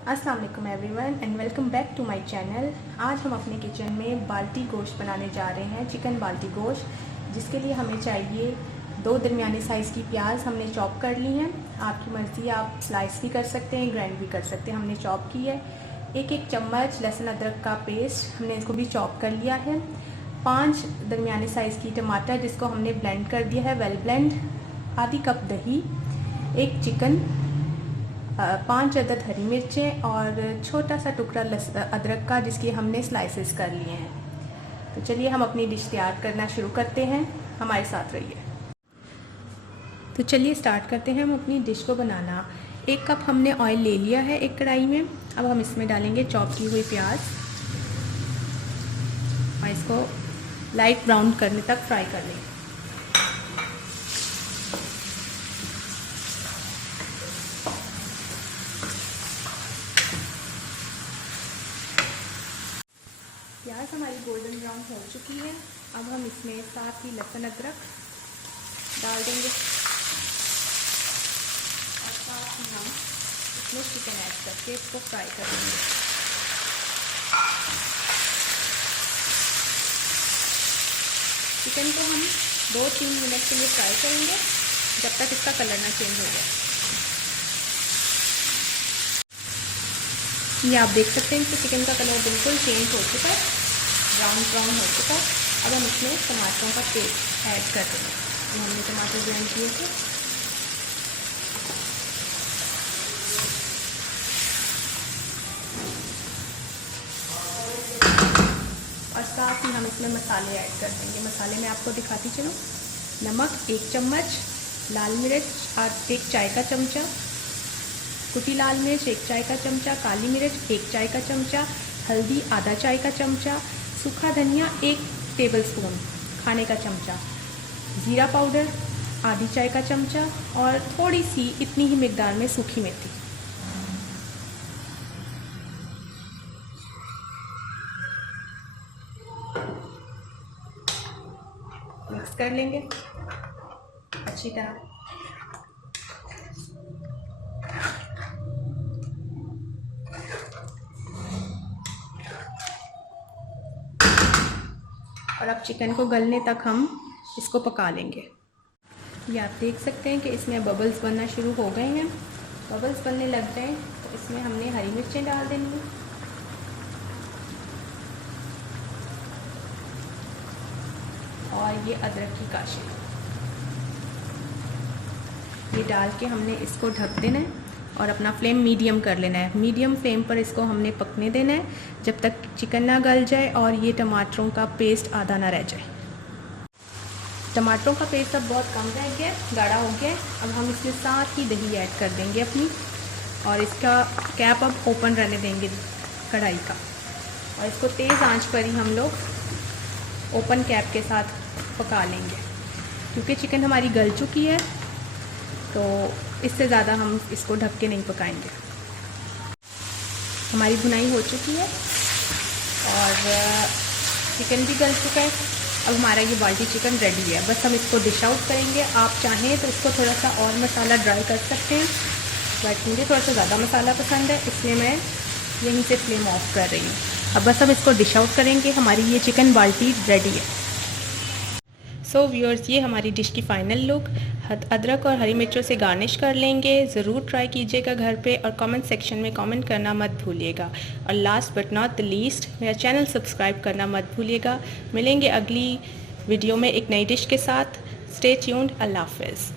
अस्सलाम वालेकुम everyone and welcome back to my channel. आज हम अपने किचन में बाल्टी गोश्त बनाने जा रहे हैं, चिकन बाल्टी गोश्त, जिसके लिए हमें चाहिए 2 दरमियाने साइज़ की प्याज हमने चॉप कर ली हैं। आपकी मर्ज़ी, आप स्लाइस भी कर सकते हैं, ग्राइंड भी कर सकते हैं। हमने चॉप की है। एक चम्मच लहसुन अदरक का पेस्ट हमने इसको भी चॉप कर लिया है। 5 दरमियाने साइज़ की टमाटर जिसको हमने ब्लेंड कर दिया है, वेल ब्लेंड। आधी कप दही, 1 चिकन, 5 अदद हरी मिर्चें और छोटा सा टुकड़ा अदरक का जिसकी हमने स्लाइसेस कर लिए हैं। तो चलिए हम अपनी डिश तैयार करना शुरू करते हैं, हमारे साथ रहिए। तो चलिए स्टार्ट करते हैं हम अपनी डिश को बनाना। 1 कप हमने ऑयल ले लिया है एक कढ़ाई में। अब हम इसमें डालेंगे चॉप की हुई प्याज और इसको लाइट ब्राउन करने तक फ्राई कर लेंगे। प्याज हमारी गोल्डन ब्राउन हो चुकी है। अब हम इसमें साथ ही लहसुन अदरक डाल देंगे और साथ ही हम इसमें चिकन ऐड करके इसको फ्राई करेंगे। चिकन को हम 2-3 मिनट के लिए फ्राई करेंगे जब तक इसका कलर ना चेंज हो जाए। ये आप देख सकते हैं कि चिकन का कलर बिल्कुल चेंज हो चुका है, ब्राउन हो चुका है। अब हम इसमें टमाटरों का पेस्ट ऐड कर देंगे। हमने टमाटर ब्लेंड किए थे। और साथ ही हम इसमें मसाले ऐड कर देंगे। मसाले में आपको दिखाती चलूँ। नमक 1 चम्मच, लाल मिर्च 1 चाय का चमचा, कुटी लाल मिर्च 1 चाय का चमचा, काली मिर्च 1 चाय का चमचा, हल्दी आधा चाय का चमचा, सूखा धनिया 1 टेबलस्पून खाने का चमचा, ज़ीरा पाउडर आधी चाय का चमचा और थोड़ी सी इतनी ही मिकदार में सूखी मेथी। मिक्स कर लेंगे अच्छी तरह। और अब चिकन को गलने तक हम इसको पका लेंगे। ये आप देख सकते हैं कि इसमें बबल्स बनना शुरू हो गए हैं। बबल्स बनने लग जाएं तो इसमें हमने हरी मिर्चें डाल देनी है और ये अदरक की काशी, ये डाल के हमने इसको ढक देना है और अपना फ्लेम मीडियम कर लेना है। मीडियम फ्लेम पर इसको हमने पकने देना है जब तक चिकन ना गल जाए और ये टमाटरों का पेस्ट आधा ना रह जाए। टमाटरों का पेस्ट अब बहुत कम रह गया, गाढ़ा हो गया है। अब हम इसमें साथ ही दही ऐड कर देंगे अपनी, और इसका कैप अब ओपन रहने देंगे कढ़ाई का, और इसको तेज़ आंच पर ही हम लोग ओपन कैप के साथ पका लेंगे। क्योंकि चिकन हमारी गल चुकी है तो इससे ज़्यादा हम इसको ढक के नहीं पकाएंगे। हमारी भुनाई हो चुकी है और चिकन भी गल चुका है। अब हमारा ये बाल्टी चिकन रेडी है। बस हम इसको डिश आउट करेंगे। आप चाहें तो इसको थोड़ा सा और मसाला ड्राई कर सकते हैं, बट मुझे थोड़ा सा ज़्यादा मसाला पसंद है, इसलिए मैं यहीं से फ्लेम ऑफ कर रही हूँ। अब बस हम इसको डिश आउट करेंगे। हमारी ये चिकन बाल्टी रेडी है। सो व्यूअर्स, ये हमारी डिश की फाइनल लुक। अदरक और हरी मिर्चों से गार्निश कर लेंगे। ज़रूर ट्राई कीजिएगा घर पे और कमेंट सेक्शन में कमेंट करना मत भूलिएगा। और last but not the least, मेरा चैनल सब्सक्राइब करना मत भूलिएगा। मिलेंगे अगली वीडियो में एक नई डिश के साथ। Stay tuned. अल्लाह हाफ़िज़।